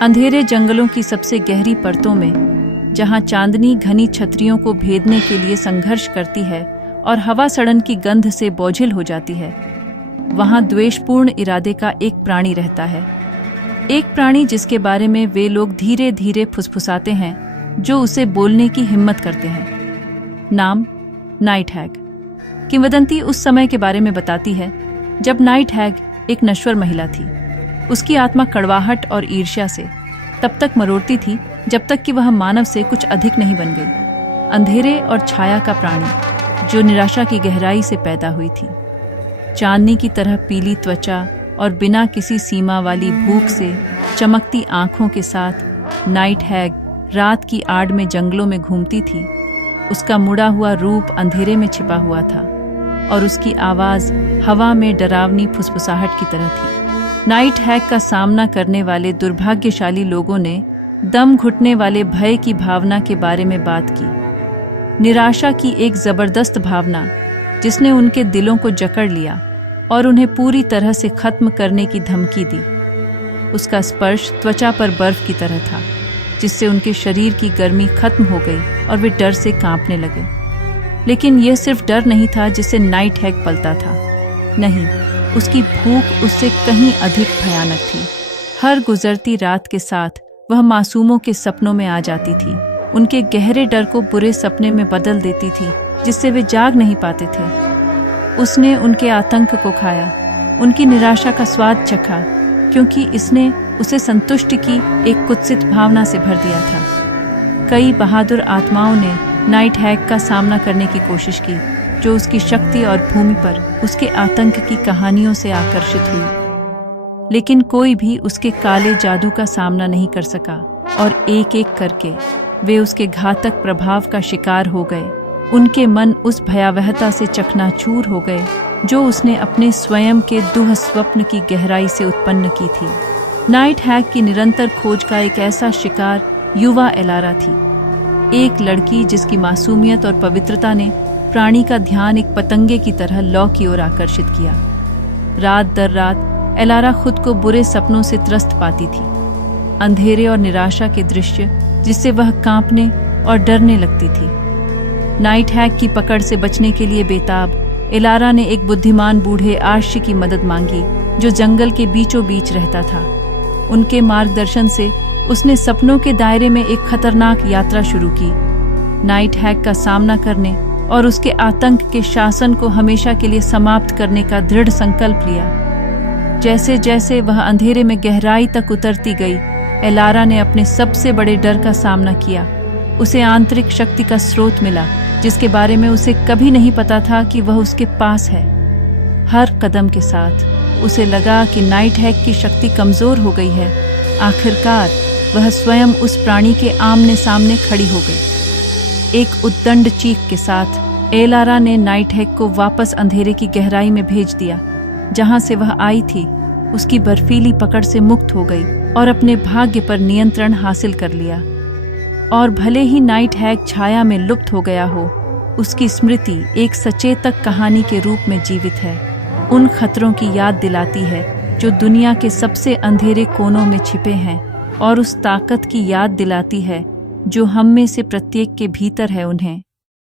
अंधेरे जंगलों की सबसे गहरी परतों में, जहां चांदनी घनी छतरियों को भेदने के लिए संघर्ष करती है और हवा सड़न की गंध से बोझिल हो जाती है, वहां द्वेषपूर्ण इरादे का एक प्राणी रहता है। एक प्राणी जिसके बारे में वे लोग धीरे धीरे फुसफुसाते हैं, जो उसे बोलने की हिम्मत करते हैं। नाम नाइट हैग। किंवदंती उस समय के बारे में बताती है जब नाइट हैग एक नश्वर महिला थी। उसकी आत्मा कड़वाहट और ईर्ष्या से तब तक मरोड़ती थी जब तक कि वह मानव से कुछ अधिक नहीं बन गई। अंधेरे और छाया का प्राणी जो निराशा की गहराई से पैदा हुई थी। चांदनी की तरह पीली त्वचा और बिना किसी सीमा वाली भूख से चमकती आंखों के साथ नाइट हैग रात की आड़ में जंगलों में घूमती थी। उसका मुड़ा हुआ रूप अंधेरे में छिपा हुआ था और उसकी आवाज हवा में डरावनी फुसफुसाहट की तरह थी। नाइट हैग का सामना करने वाले दुर्भाग्यशाली लोगों ने दम घुटने वाले भय की भावना के बारे में बात की। निराशा की एक जबरदस्त भावना जिसने उनके दिलों को जकड़ लिया और उन्हें पूरी तरह से खत्म करने की धमकी दी। उसका स्पर्श त्वचा पर बर्फ की तरह था, जिससे उनके शरीर की गर्मी खत्म हो गई और वे डर से कांपने लगे। लेकिन यह सिर्फ डर नहीं था जिससे नाइट हैग पलता था। नहीं, उसकी भूख उससे कहीं अधिक भयानक थी। हर गुजरती रात के साथ वह मासूमों के सपनों में आ जाती थी, उनके गहरे डर को बुरे सपने में बदल देती थी जिससे वे जाग नहीं पाते थे। उसने उनके आतंक को खाया, उनकी निराशा का स्वाद चखा, क्योंकि इसने उसे संतुष्टि की एक कुत्सित भावना से भर दिया था। कई बहादुर आत्माओं ने नाइट हैग का सामना करने की कोशिश की, जो उसकी शक्ति और भूमि पर उसके आतंक की कहानियों से आकर्षित हुई। लेकिन कोई भी उसके काले जादू का सामना नहीं कर सका और एक एक करके वे उसके घातक प्रभाव का शिकार हो गए। उनके मन उस भयावहता से चकनाचूर हो गए जो उसने अपने स्वयं के दुह स्वप्न की गहराई से उत्पन्न की थी। नाइट हैग की निरंतर खोज का एक ऐसा शिकार युवा एलारा थी, एक लड़की जिसकी मासूमियत और पवित्रता ने प्राणी का ध्यान एक पतंगे की तरह लौ की ओर आकर्षित किया। रात दर रात एलारा खुद को बुरे सपनों से त्रस्त पाती थी, अंधेरे और निराशा के दृश्य जिससे वह कांपने और डरने लगती थी। नाइट हैग की पकड़ से बचने के लिए बेताब एलारा ने एक बुद्धिमान बूढ़े आर्ष्य की मदद मांगी जो जंगल के बीचों बीच रहता था। उनके मार्गदर्शन से उसने सपनों के दायरे में एक खतरनाक यात्रा शुरू की, नाइट हैग का सामना करने और उसके आतंक के शासन को हमेशा के लिए समाप्त करने का दृढ़ संकल्प लिया। जैसे जैसे वह अंधेरे में गहराई तक उतरती गई, एलारा ने अपने सबसे बड़े डर का सामना किया। उसे आंतरिक शक्ति का स्रोत मिला जिसके बारे में उसे कभी नहीं पता था कि वह उसके पास है। हर कदम के साथ उसे लगा कि नाइट हैग की शक्ति कमजोर हो गई है। आखिरकार वह स्वयं उस प्राणी के आमने सामने खड़ी हो गई। एक उद्दंड चीख के साथ एलारा ने नाइट हैग को वापस अंधेरे की गहराई में भेज दिया, जहां से वह आई थी। उसकी बर्फीली पकड़ से मुक्त हो गई और अपने भाग्य पर नियंत्रण हासिल कर लिया। और भले ही नाइट हैग छाया में लुप्त हो गया हो, उसकी स्मृति एक सचेतक कहानी के रूप में जीवित है, उन खतरों की याद दिलाती है जो दुनिया के सबसे अंधेरे कोनों में छिपे हैं, और उस ताकत की याद दिलाती है जो हम में से प्रत्येक के भीतर है उन्हें।